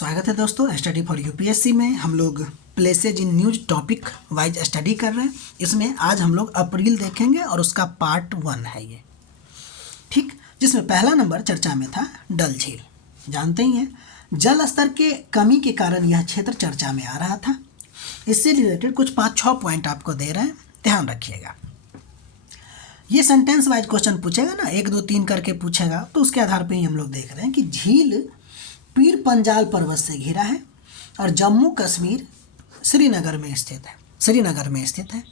स्वागत है दोस्तों स्टडी फॉर यूपीएससी में। हम लोग places in news topic wise study कर रहे हैं। इसमें आज हम लोग अप्रैल देखेंगे और उसका पार्ट 1 है ये, ठीक, जिसमें पहला नंबर चर्चा में था डल झील। जानते ही हैं जल स्तर के कमी के कारण यह क्षेत्र चर्चा में आ रहा था। इससे रिलेटेड कुछ 5-6 पॉइंट आपको दे रहे हैं, ध्यान रखिएगा। ये सेंटेंस वाइज क्वेश्चन पूछेगा ना, 1 2 3 करके पूछेगा, तो उसके आधार पे ही हम लोग देख रहे हैं कि झील पीर पंजाल पर्वत से घिरा है और जम्मू कश्मीर श्रीनगर में स्थित है।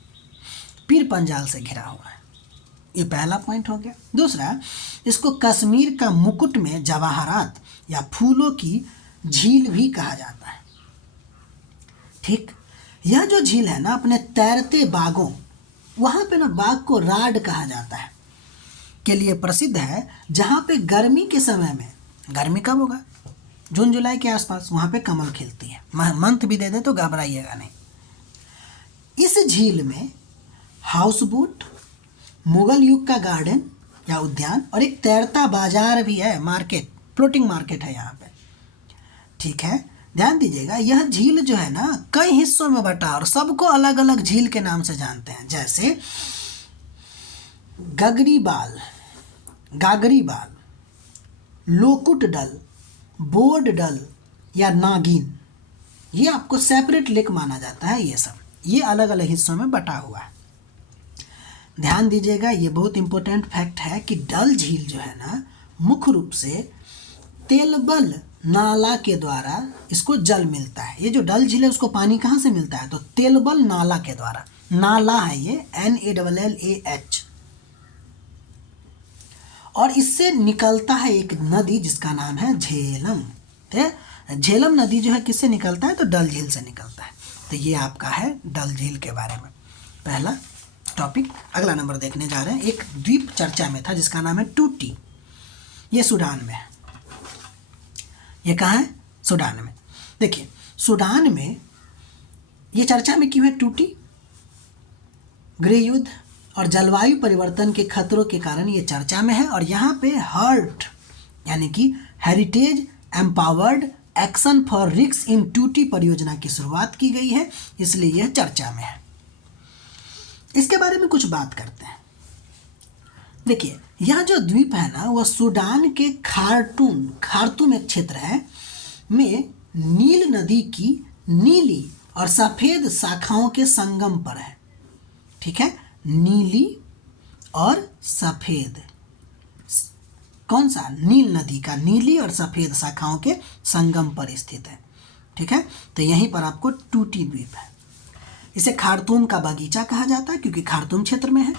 पीर पंजाल से घिरा हुआ है, ये पहला पॉइंट हो गया। दूसरा, इसको कश्मीर का मुकुट में जवाहरात या फूलों की झील भी कहा जाता है, ठीक। यह जो झील है ना, अपने तैरते बागों, वहाँ पे ना बाग को राड कहा जाता है, के लिए प्रसिद्ध है, जहाँ पे गर्मी के समय में, गर्मी कब होगा, जून जुलाई के आसपास, वहाँ पे कमल खिलती है। मंथ भी दे दे तो घबराइएगा नहीं। इस झील में हाउस बोट, मुगल युग का गार्डन या उद्यान और एक तैरता बाजार भी है, मार्केट, फ्लोटिंग मार्केट है यहाँ पे, ठीक है। ध्यान दीजिएगा, यह झील जो है ना कई हिस्सों में बटा और सबको अलग अलग झील के नाम से जानते हैं, जैसे गागरीबाल, लोकुट डल, बोर्ड डल या नागिन। ये आपको सेपरेट लेक माना जाता है। ये सब ये अलग अलग हिस्सों में बटा हुआ है। ध्यान दीजिएगा, ये बहुत इंपॉर्टेंट फैक्ट है कि डल झील जो है ना, मुख्य रूप से तेलबल नाला के द्वारा इसको जल मिलता है। ये जो डल झील है उसको पानी कहाँ से मिलता है, तो तेलबल नाला के द्वारा। नाला है ये, NALLAH, और इससे निकलता है एक नदी जिसका नाम है झेलम। झेलम नदी जो है किससे निकलता है, तो डल झील से निकलता है। तो ये आपका है डल झील के बारे में पहला टॉपिक। अगला नंबर देखने जा रहे हैं, एक द्वीप चर्चा में था जिसका नाम है टूटी। ये सूडान में है। ये कहाँ है, सूडान में। देखिए सूडान में ये चर्चा में क्यों है टूटी, गृह युद्ध और जलवायु परिवर्तन के खतरों के कारण ये चर्चा में है। और यहाँ पे हर्ट यानी कि heritage empowered action for risk in टूटी परियोजना की शुरुआत की गई है, इसलिए यह चर्चा में है। इसके बारे में कुछ बात करते हैं। देखिए यह जो द्वीप है ना, वह सूडान के खार्तूम एक क्षेत्र है में नील नदी की नीली और सफ़ेद शाखाओं के संगम पर है, ठीक है। नीली और सफ़ेद, कौन सा, नील नदी का नीली और सफ़ेद शाखाओं के संगम पर स्थित है, ठीक है। तो यहीं पर आपको टूटी द्वीप है। इसे खार्तूम का बगीचा कहा जाता है क्योंकि खार्तूम क्षेत्र में है।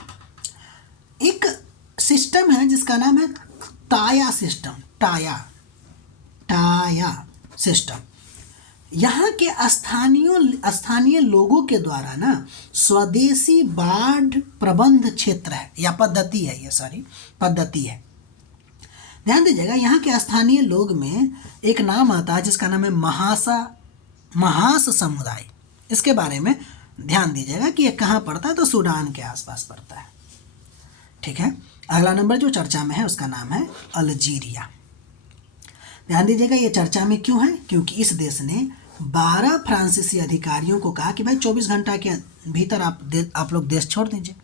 एक सिस्टम है जिसका नाम है टाया सिस्टम। यहाँ के स्थानीय लोगों के द्वारा ना स्वदेशी बाढ़ प्रबंध क्षेत्र है या पद्धति है। ध्यान दीजिएगा, यहाँ के स्थानीय लोग में एक नाम आता है जिसका नाम है महास समुदाय। इसके बारे में ध्यान दीजिएगा कि ये कहाँ पड़ता है, तो सूडान के आसपास पड़ता है, ठीक है। अगला नंबर जो चर्चा में है उसका नाम है अल्जीरिया। ध्यान दीजिएगा, ये चर्चा में क्यों है, क्योंकि इस देश ने 12 फ्रांसीसी अधिकारियों को कहा कि भाई 24 घंटा के भीतर आप लोग देश छोड़ दीजिए,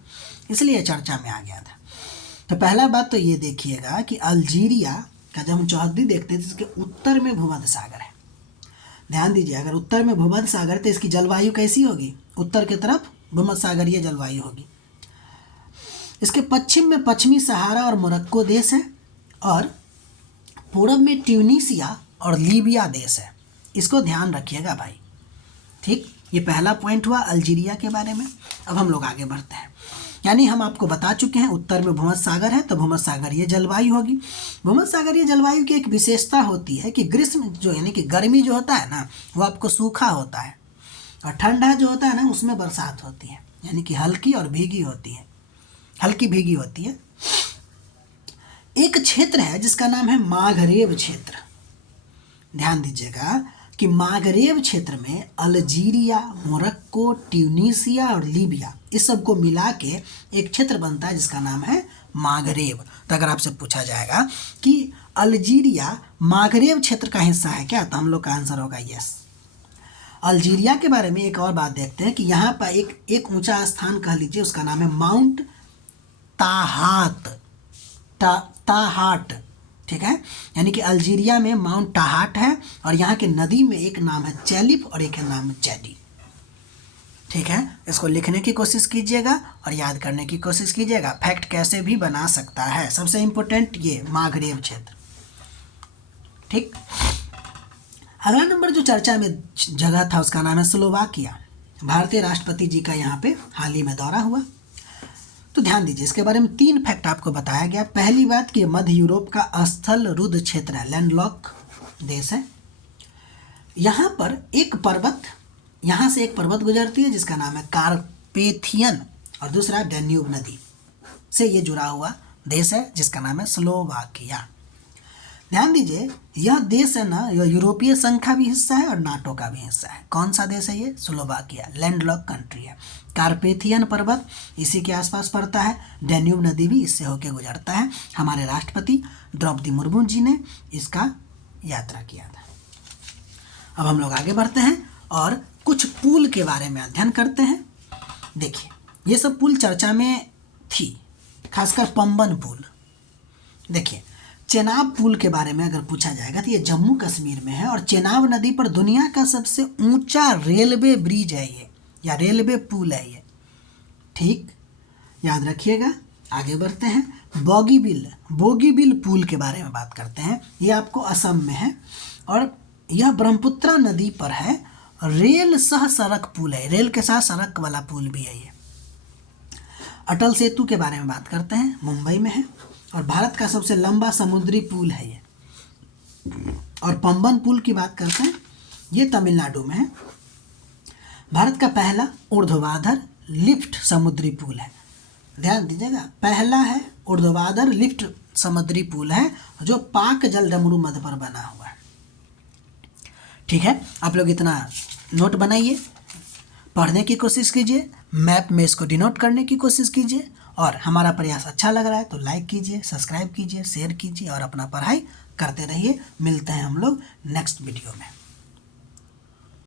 इसलिए चर्चा में आ गया था। तो पहला बात तो ये देखिएगा कि अल्जीरिया का जब हम चौहद्दी देखते हैं तो इसके उत्तर में भूमध्य सागर है। ध्यान दीजिए, अगर उत्तर में भूमध्य सागर तो इसकी जलवायु कैसी होगी, उत्तर की तरफ भूमध्य सागरीय जलवायु होगी। इसके पश्चिम में पश्चिमी सहारा और मोरक्को देश है और पूर्व में ट्यूनीसिया और लीबिया देश है। इसको ध्यान रखिएगा भाई, ठीक। ये पहला पॉइंट हुआ अल्जीरिया के बारे में। अब हम लोग आगे बढ़ते हैं, यानी हम आपको बता चुके हैं उत्तर में भूमध्य सागर है तो भूमध्य सागरीय जलवायु होगी। भूमध्य सागरीय जलवायु की एक विशेषता होती है कि ग्रीष्म जो यानी कि गर्मी जो होता है ना, वो आपको सूखा होता है, और ठंडा जो होता है ना उसमें बरसात होती है, यानी कि हल्की भीगी होती है। एक क्षेत्र है जिसका नाम है माघरेब क्षेत्र। ध्यान दीजिएगा कि माघरेब क्षेत्र में अल्जीरिया, मोरक्को, ट्यूनीसिया और लीबिया, इस सब को मिला के एक क्षेत्र बनता है जिसका नाम है माघरेब। तो अगर आपसे पूछा जाएगा कि अल्जीरिया मागरेब क्षेत्र का हिस्सा है क्या? तो हम लोग का आंसर होगा यस। अल्जीरिया के बारे में एक और बात देखते हैं कि यहाँ पर एक ऊंचा स्थान कह लीजिए, उसका नाम है माउंट ताहात। ताहाट, ठीक है, यानी कि अल्जीरिया में माउंट ताहाट है और यहाँ के नदी में एक नाम है चैलिप और एक नाम है चैडी। ठीक है, इसको लिखने की कोशिश कीजिएगा और याद करने की कोशिश कीजिएगा। फैक्ट कैसे भी बना सकता है, सबसे इम्पोर्टेंट ये मागरेब क्षेत्र। ठीक, अगला नंबर जो चर्चा में जगह था उसका नाम है स्लोवाकिया। भारतीय राष्ट्रपति जी का यहाँ पे हाल ही में दौरा हुआ। तो ध्यान दीजिए, इसके बारे में 3 फैक्ट आपको बताया गया। पहली बात कि मध्य यूरोप का स्थल रुद्ध क्षेत्र है, लैंडलॉक देश है। यहाँ पर यहाँ से एक पर्वत गुजरती है जिसका नाम है कार्पेथियन, और दूसरा डैन्यूब नदी से ये जुड़ा हुआ देश है जिसका नाम है स्लोवाकिया। ध्यान दीजिए, यह देश है ना, यह यूरोपीय संघ का भी हिस्सा है और नाटो का भी हिस्सा है। कौन सा देश है ये? स्लोवाकिया, लैंडलॉक कंट्री है। कार्पेथियन पर्वत इसी के आसपास पड़ता है, डैन्यूब नदी भी इससे होकर गुजरता है। हमारे राष्ट्रपति द्रौपदी मुर्मू जी ने इसका यात्रा किया था। अब हम लोग आगे बढ़ते हैं और कुछ पुल के बारे में अध्ययन करते हैं। देखिए, ये सब पुल चर्चा में थी, खासकर पंबन पुल। देखिए, चेनाब पुल के बारे में अगर पूछा जाएगा तो ये जम्मू कश्मीर में है और चेनाब नदी पर दुनिया का सबसे ऊंचा रेलवे ब्रिज है ये, या रेलवे पुल है ये। ठीक, याद रखिएगा। आगे बढ़ते हैं। बोगीबिल पुल के बारे में बात करते हैं। ये आपको असम में है और यह ब्रह्मपुत्रा नदी पर है। रेल सह सड़क पुल है, रेल के साथ सड़क वाला पुल भी है ये। अटल सेतु के बारे में बात करते हैं, मुंबई में है और भारत का सबसे लंबा समुद्री पुल है ये। और पंबन पुल की बात करते हैं, ये तमिलनाडु में है। भारत का पहला ऊर्ध्वाधर लिफ्ट समुद्री पुल है। ध्यान दीजिएगा, पहला है ऊर्ध्वाधर लिफ्ट समुद्री पुल है जो पाक जल डमरू मध्य पर बना हुआ है। ठीक है, आप लोग इतना नोट बनाइए, पढ़ने की कोशिश कीजिए, मैप में इसको डिनोट करने की कोशिश कीजिए और हमारा प्रयास अच्छा लग रहा है तो लाइक कीजिए, सब्सक्राइब कीजिए, शेयर कीजिए और अपना पढ़ाई करते रहिए। मिलते हैं हम लोग नेक्स्ट वीडियो में।